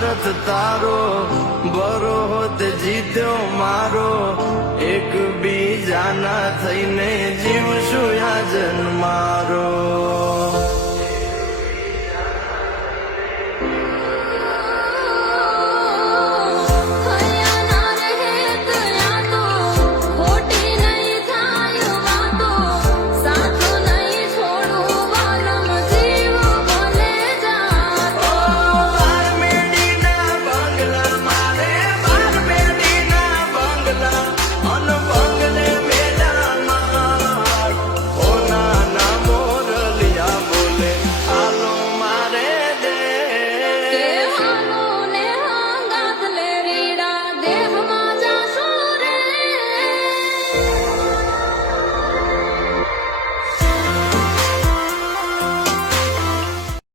ભારત તારો બરો હોત જીત્યો મારો એક બીજાના થઈને જીવશું યાજન મારો